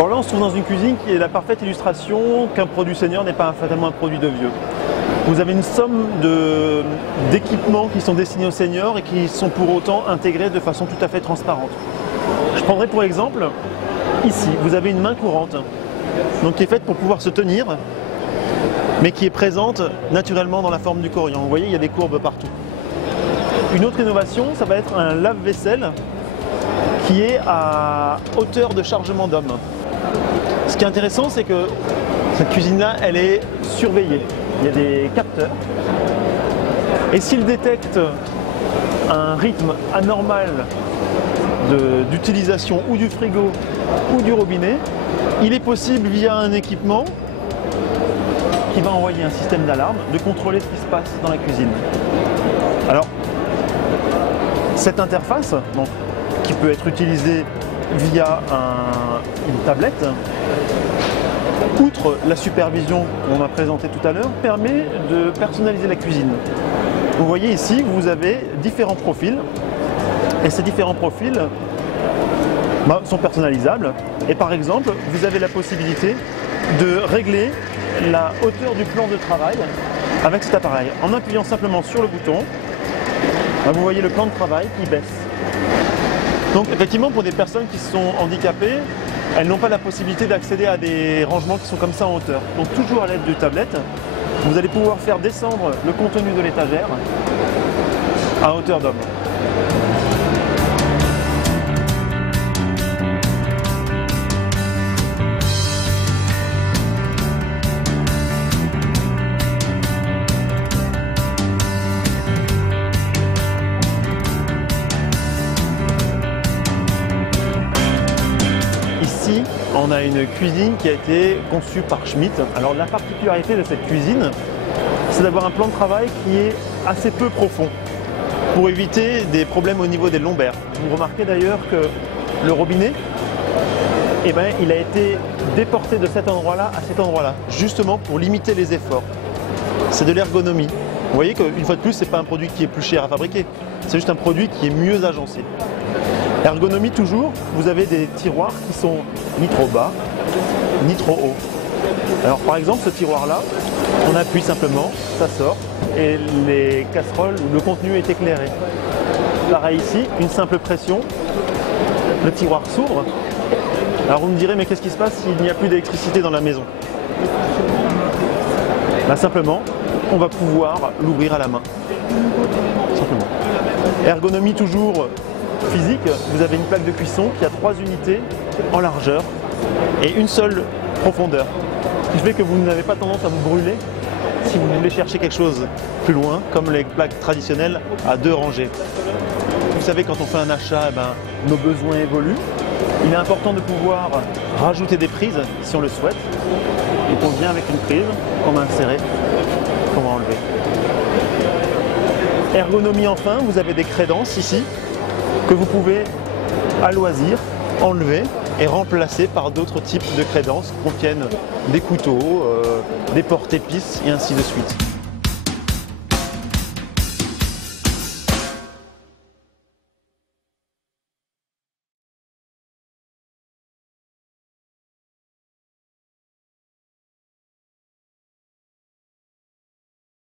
Bon, là on se trouve dans une cuisine qui est la parfaite illustration qu'un produit senior n'est pas fatalement un produit de vieux. Vous avez une somme d'équipements qui sont destinés aux seniors et qui sont pour autant intégrés de façon tout à fait transparente. Je prendrai pour exemple, ici, vous avez une main courante, donc qui est faite pour pouvoir se tenir, mais qui est présente naturellement dans la forme du corian. Vous voyez, il y a des courbes partout. Une autre innovation, ça va être un lave-vaisselle qui est à hauteur de chargement d'homme. Ce qui est intéressant, c'est que cette cuisine-là, elle est surveillée. Il y a des capteurs. Et s'il détecte un rythme anormal d'utilisation ou du frigo ou du robinet, il est possible, via un équipement qui va envoyer un système d'alarme, de contrôler ce qui se passe dans la cuisine. Alors, cette interface, donc, qui peut être utilisée via une tablette, outre la supervision qu'on a présentée tout à l'heure, permet de personnaliser la cuisine. Vous voyez ici, vous avez différents profils, et ces différents profils sont personnalisables. Et par exemple, vous avez la possibilité de régler la hauteur du plan de travail avec cet appareil. En appuyant simplement sur le bouton, vous voyez le plan de travail qui baisse. Donc effectivement, pour des personnes qui sont handicapées, elles n'ont pas la possibilité d'accéder à des rangements qui sont comme ça en hauteur. Donc toujours à l'aide de tablette, vous allez pouvoir faire descendre le contenu de l'étagère à hauteur d'homme. Ici, on a une cuisine qui a été conçue par Schmitt. Alors la particularité de cette cuisine, c'est d'avoir un plan de travail qui est assez peu profond pour éviter des problèmes au niveau des lombaires. Vous remarquez d'ailleurs que le robinet, il a été déporté de cet endroit-là à cet endroit-là, justement pour limiter les efforts. C'est de l'ergonomie. Vous voyez qu'une fois de plus, ce n'est pas un produit qui est plus cher à fabriquer, c'est juste un produit qui est mieux agencé. Ergonomie toujours, vous avez des tiroirs qui sont ni trop bas, ni trop hauts. Alors par exemple, ce tiroir-là, on appuie simplement, ça sort, et les casseroles, le contenu est éclairé. Pareil ici, une simple pression, le tiroir s'ouvre. Alors vous me direz, mais qu'est-ce qui se passe s'il n'y a plus d'électricité dans la maison? Simplement, on va pouvoir l'ouvrir à la main. Simplement. Ergonomie toujours physique, vous avez une plaque de cuisson qui a 3 unités en largeur et une seule profondeur. Ce qui fait que vous n'avez pas tendance à vous brûler si vous voulez chercher quelque chose plus loin, comme les plaques traditionnelles à 2 rangées. Vous savez, quand on fait un achat, nos besoins évoluent. Il est important de pouvoir rajouter des prises si on le souhaite. Et on vient avec une prise qu'on va insérer, qu'on va enlever. Ergonomie enfin, vous avez des crédences ici que vous pouvez à loisir enlever et remplacer par d'autres types de crédences qui contiennent des couteaux, des porte-épices et ainsi de suite.